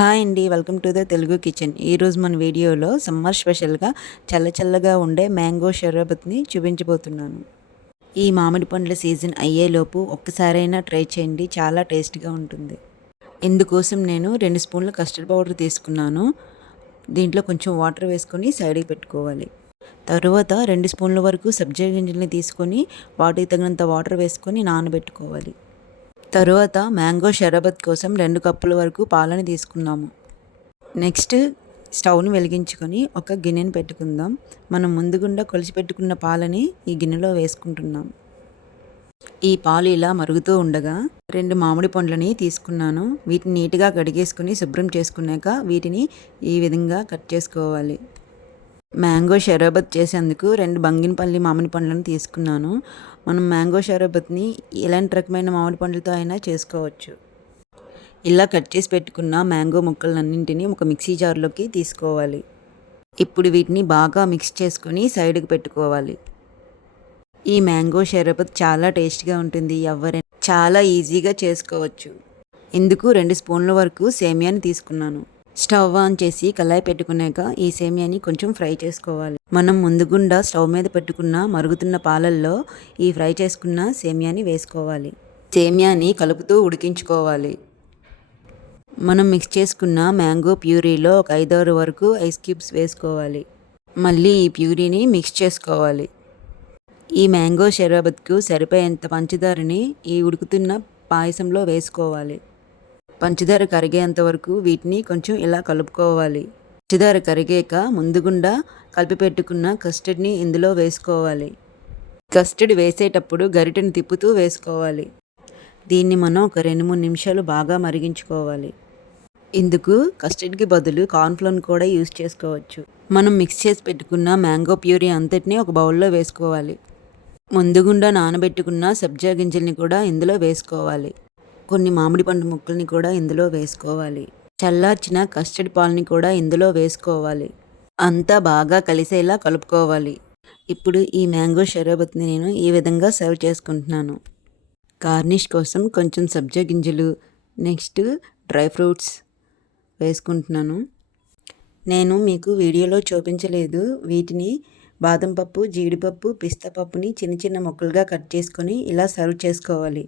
Hi అండి welcome to the Telugu kitchen. ఈరోజు మన వీడియోలో సమ్మర్ స్పెషల్గా చల్లచల్లగా ఉండే మ్యాంగో షరబత్ని చూపించబోతున్నాను. ఈ మామిడి పండ్ల సీజన్ అయ్యేలోపు ఒక్కసారైనా ట్రై చేయండి చాలా టేస్ట్గా ఉంటుంది. ఇందుకోసం నేను రెండు స్పూన్ల కస్టర్డ్ పౌడర్ తీసుకున్నాను. దీంట్లో కొంచెం వాటర్ వేసుకొని సైడ్కి పెట్టుకోవాలి. తరువాత రెండు స్పూన్ల వరకు సబ్జా గింజల్ని తీసుకొని వాటికి తగినంత వాటర్ వేసుకొని నానబెట్టుకోవాలి. తరువాత మ్యాంగో షరబత్ కోసం రెండు కప్పుల వరకు పాలని తీసుకున్నాము నెక్స్ట్ స్టవ్ని వెలిగించుకొని ఒక గిన్నెని పెట్టుకుందాం. మనం ముందుగుండా కొలిసి పెట్టుకున్న పాలని ఈ గిన్నెలో వేసుకుంటున్నాం. ఈ పాలు ఇలా మరుగుతూ ఉండగా రెండు మామిడి పండ్లని తీసుకున్నాను. వీటిని నీట్గా కడిగేసుకుని శుభ్రం చేసుకున్నాక వీటిని ఈ విధంగా కట్ చేసుకోవాలి. మ్యాంగో షరాబత్ చేసేందుకు రెండు బంగినపల్లి మామిడి పండ్లను తీసుకున్నాను. మనం మ్యాంగో షరాబత్ని ఎలాంటి రకమైన మామిడి పండ్లతో అయినా చేసుకోవచ్చు. ఇలా కట్ చేసి పెట్టుకున్న మ్యాంగో ముక్కలన్నింటినీ ఒక మిక్సీ జార్లోకి తీసుకోవాలి. ఇప్పుడు వీటిని బాగా మిక్స్ చేసుకొని సైడ్కి పెట్టుకోవాలి. ఈ మ్యాంగో షరబత్ చాలా టేస్ట్గా ఉంటుంది. ఎవరైనా చాలా ఈజీగా చేసుకోవచ్చు. ఇందుకు రెండు స్పూన్ల వరకు సేమియాని తీసుకున్నాను. స్టవ్ ఆన్ చేసి కళాయి పెట్టుకున్నాక ఈ సేమియాని కొంచెం ఫ్రై చేసుకోవాలి. మనం ముందుగుండా స్టవ్ మీద పెట్టుకున్న మరుగుతున్న పాలల్లో ఈ ఫ్రై చేసుకున్న సేమియాని వేసుకోవాలి. సేమియాని కలుపుతూ ఉడికించుకోవాలి. మనం మిక్స్ చేసుకున్న మ్యాంగో ప్యూరీలో ఒక ఐదారు వరకు ఐస్ క్యూబ్స్ వేసుకోవాలి. మళ్ళీ ఈ ప్యూరీని మిక్స్ చేసుకోవాలి. ఈ మ్యాంగో షరాబత్కు సరిపోయేంత పంచదారని ఈ ఉడుకుతున్న పాయసంలో వేసుకోవాలి. పంచదార కరిగేంత వరకు వీటిని కొంచెం ఇలా కలుపుకోవాలి. పంచదార కరిగాక ముందుగుండా కలిపి పెట్టుకున్న కస్టర్డ్ని ఇందులో వేసుకోవాలి. కస్టర్డ్ వేసేటప్పుడు గరిటను తిప్పుతూ వేసుకోవాలి. దీన్ని మనం ఒక రెండు మూడు నిమిషాలు బాగా మరిగించుకోవాలి. ఇందుకు కస్టర్డ్కి బదులు కార్న్ఫ్లోర్ కూడా యూజ్ చేసుకోవచ్చు. మనం మిక్స్ చేసి పెట్టుకున్న మ్యాంగో ప్యూరీ అంతటిని ఒక బౌల్లో వేసుకోవాలి. ముందుగుండా నానబెట్టుకున్న సబ్జా గింజల్ని కూడా ఇందులో వేసుకోవాలి. కొన్ని మామిడి పండు ముక్కల్ని కూడా ఇందులో వేసుకోవాలి. చల్లార్చిన కస్టర్డ్ పాలని కూడా ఇందులో వేసుకోవాలి. అంతా బాగా కలిసేలా కలుపుకోవాలి. ఇప్పుడు ఈ మ్యాంగో షరాబత్ని నేను ఈ విధంగా సర్వ్ చేసుకుంటున్నాను. గార్నిష్ కోసం కొంచెం సబ్జా గింజలు నెక్స్ట్ డ్రై ఫ్రూట్స్ వేసుకుంటున్నాను. నేను మీకు వీడియోలో చూపించలేదు. వీటిని బాదం పప్పు జీడిపప్పు పిస్తా పప్పుని చిన్న చిన్న ముక్కలుగా కట్ చేసుకొని ఇలా సర్వ్ చేసుకోవాలి.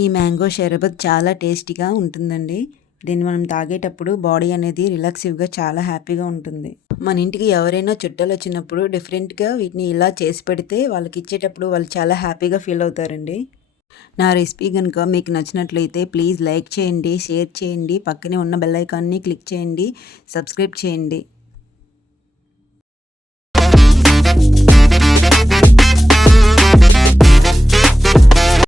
ఈ మ్యాంగో షరబత్ చాలా టేస్టీగా ఉంటుందండి. దీన్ని మనం తాగేటప్పుడు బాడీ అనేది రిలాక్సివ్గా చాలా హ్యాపీగా ఉంటుంది. మన ఇంటికి ఎవరైనా చుట్టాలు వచ్చినప్పుడు డిఫరెంట్గా వీటిని ఇలా చేసి పెడితే వాళ్ళకి ఇచ్చేటప్పుడు వాళ్ళు చాలా హ్యాపీగా ఫీల్ అవుతారండి. నా రెసిపీ కనుక మీకు నచ్చినట్లయితే ప్లీజ్ లైక్ చేయండి షేర్ చేయండి పక్కనే ఉన్న బెల్ ఐకాన్ని క్లిక్ చేయండి సబ్స్క్రైబ్ చేయండి.